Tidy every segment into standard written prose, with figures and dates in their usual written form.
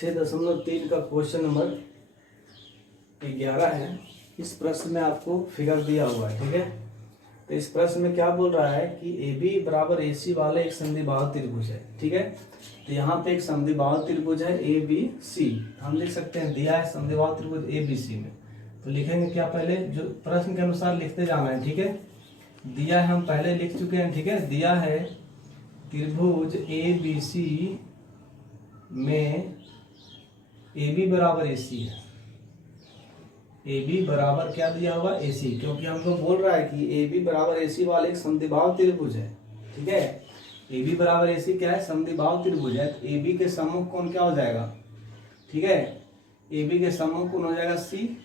6.3 का question number 11 है। इस प्रश्न में आपको फिगर दिया हुआ है, ठीक है। तो इस प्रश्न में क्या बोल रहा है कि ए बी बराबर ए सी वाले एक समद्विबाहु त्रिभुज है, ठीक है। तो यहाँ पे एक समद्विबाहु त्रिभुज है ए बी सी, हम लिख सकते हैं दिया है समद्विबाहु त्रिभुज ए बी सी में। तो लिखेंगे क्या, पहले जो प्रश्न के अनुसार लिखते जाना है, ठीक है। दिया है, हम पहले लिख चुके हैं, ठीक है। दिया है त्रिभुज ए बी सी में ए बी बराबर ए सी है। ए बी बराबर क्या दिया हुआ, ए सी, क्योंकि हमको बोल रहा है कि ए बी बराबर ए सी वाले एक समद्विबाहु त्रिभुज है, ठीक है। ए बी बराबर ए सी क्या है, समद्विबाहु त्रिभुज है। तो ए बी के सम्मुख कोण क्या हो जाएगा, ठीक है। ए बी के सम्मुख कोण हो जाएगा सी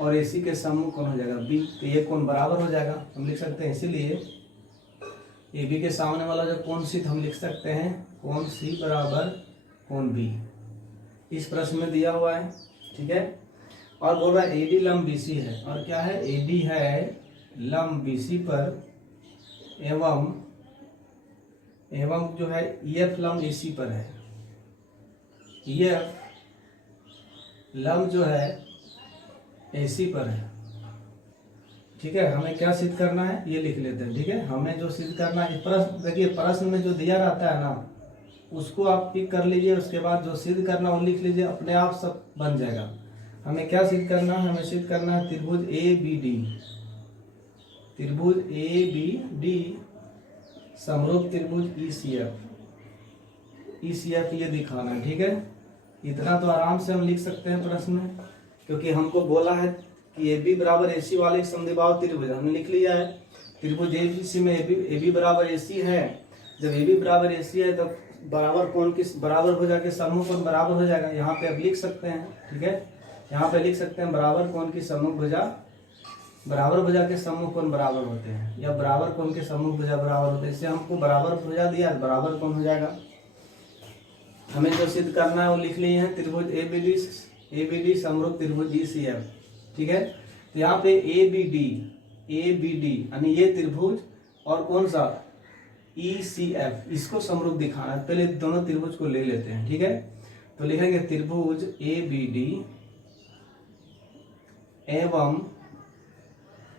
और ए सी के सम्मुख कोण हो जाएगा बी। तो ये कोण बराबर हो जाएगा, हम लिख सकते हैं। इसीलिए ए बी के सामने वाला जो कोण सी हम लिख सकते हैं कोण सी बराबर कोण बी। इस प्रश्न में दिया हुआ है, ठीक है। और बोल रहा है ए डी लंब बी सी है, और क्या है, ए डी है लंब बी सी पर एवं जो है EF लंब AC पर है। EF लंब जो है AC पर है, ठीक है। हमें क्या सिद्ध करना है ये लिख लेते हैं, ठीक है। हमें जो सिद्ध करना है, प्रश्न देखिए, प्रश्न में जो दिया रहता है ना उसको आप पिक कर लीजिए, उसके बाद जो सिद्ध करना वो लिख लीजिए, अपने आप सब बन जाएगा। हमें क्या सिद्ध करना है, हमें सिद्ध करना है त्रिभुज ए बी डी समरूप त्रिभुज ECF ये दिखाना है, ठीक है। इतना तो आराम से हम लिख सकते हैं प्रश्न में, क्योंकि हमको बोला है कि ए बी बराबर ए सी वाले एक समद्विबाहु त्रिभुज, हमने लिख लिया है त्रिभुज ए बी सी में ए बी बराबर ए सी है। जब ए बी बराबर ए सी है तो बराबर कोण किस बराबर हो जाके सम्मुख कोण बराबर हो जाएगा। यहाँ पे अब लिख सकते हैं, ठीक है। यहाँ पे लिख सकते हैं बराबर कोण की सम्मुख भुजा, बराबर भुजा के सम्मुख कोण बराबर होते हैं, या बराबर कोण के सम्मुख भुजा बराबर होते हैं। इससे हमको बराबर भुजा दिया, बराबर कोण हो जाएगा। हमें जो सिद्ध करना है वो लिख लिए हैं त्रिभुज ए बी डी समरूप त्रिभुज ECF, ठीक है। तो यहाँ पे ए बी डी यानी ये त्रिभुज और कौन सा ECF, इसको समरूप दिखाना है। पहले दोनों त्रिभुज को ले लेते हैं, ठीक है। तो लिखेंगे त्रिभुज ए बी डी एवं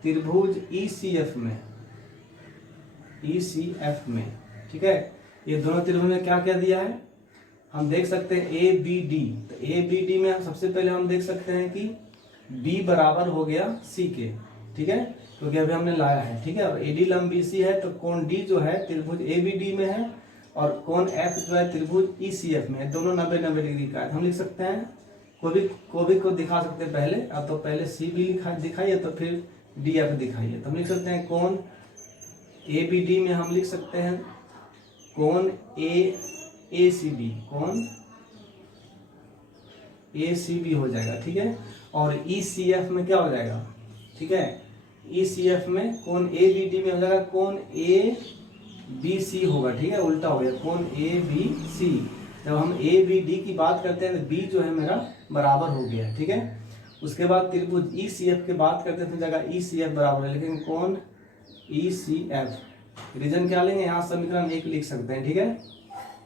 त्रिभुज ECF में, ठीक है। ये दोनों त्रिभुज में क्या क्या दिया है हम देख सकते हैं, ए बी डी। तो ए बी डी में सबसे पहले हम देख सकते हैं कि B बराबर हो गया C के, ठीक है, क्योंकि अभी हमने लाया है, ठीक है। और ए डी लंब BC है तो कोण D जो है त्रिभुज ए बी डी में है, और कोण F जो है त्रिभुज ECF में है। दोनों 90-90 डिग्री का है। हम लिख सकते हैं कोई भी को दिखा सकते हैं पहले, अब तो पहले C भी दिखाइए तो फिर DF दिखाइए। तो हम लिख सकते हैं कोण ए बी डी में हम लिख सकते हैं कोण ACB, कोण ACB हो जाएगा, ठीक है। और ECF में क्या हो जाएगा, ठीक है। ECF में कोण ABD में हो जाएगा कोण ABC होगा, ठीक है, उल्टा हो गया कोण ABC। जब हम ABD की बात करते हैं तो B जो है मेरा बराबर हो गया, ठीक है। उसके बाद त्रिभुज ECF की बात करते हैं तो जगह ECF बराबर है, लेकिन कोण ECF रीजन क्या लेंगे, यहाँ समीकरण 1 लिख सकते हैं, ठीक है।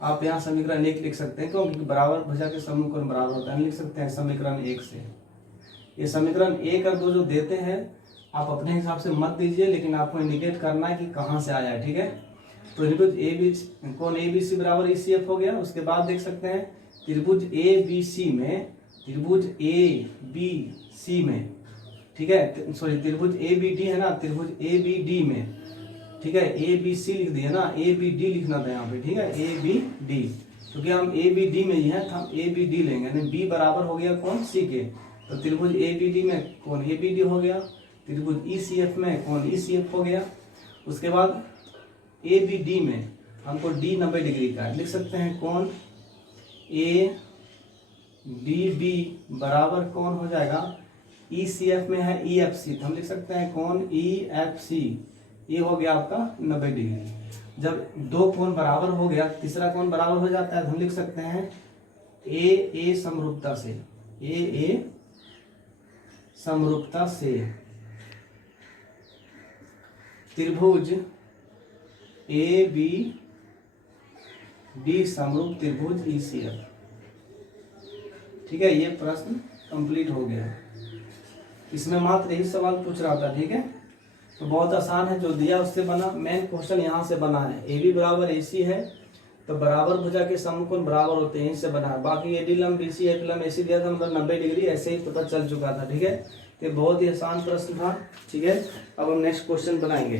आप यहाँ समीकरण 1 लिख सकते हैं, क्योंकि बराबर भुजा के सम्मुख कोण बराबर होता है। लिख सकते हैं समीकरण 1 से। ये समीकरण 1 और 2 जो देते हैं आप अपने हिसाब से मत दीजिए, लेकिन आपको इंडिकेट करना है कि कहाँ से आया है, ठीक है। तो त्रिभुज कोण ABC बराबर ECF हो गया। उसके बाद देख सकते हैं त्रिभुज ABC में, ठीक है, सॉरी त्रिभुज ABD है ना, त्रिभुज ABD में, ठीक है। ABC लिख दिया ना, ABD लिखना था यहाँ पे, ठीक है, ABD, क्योंकि हम ABD में ही है, हम ABD लेंगे, यानी B बराबर हो गया कौन C के। तो त्रिभुज ABD में कौन ABD हो गया, त्रिभुज ECF में कौन ECF हो गया। उसके बाद ABD में हमको D 90 डिग्री का लिख सकते हैं, कौन ADB बराबर कौन हो जाएगा, ECF में है EFC, तो हम लिख सकते हैं कौन EFC, ये हो गया आपका 90 डिग्री। जब दो कोण बराबर हो गया, तीसरा कोण बराबर हो जाता है, तो हम लिख सकते हैं ए समरूपता से त्रिभुज ABD समरूप त्रिभुज ECF, ठीक है, ये प्रश्न कंप्लीट हो गया। इसमें मात्र यही सवाल पूछ रहा था। ठीक है, तो बहुत आसान है, जो दिया उससे बना। मेन क्वेश्चन यहाँ से बना है, ए बी बराबर ए सी है तो बराबर भुजा के समकोण बराबर होते हैं, यहीं से बना है। बाकी एडी लंब बी सी एफ लंब ए सी दिया था, मतलब 90 डिग्री, ऐसे ही पता चल चुका था। ठीक है, ये बहुत ही आसान प्रश्न था। ठीक है, अब हम नेक्स्ट क्वेश्चन बनाएंगे।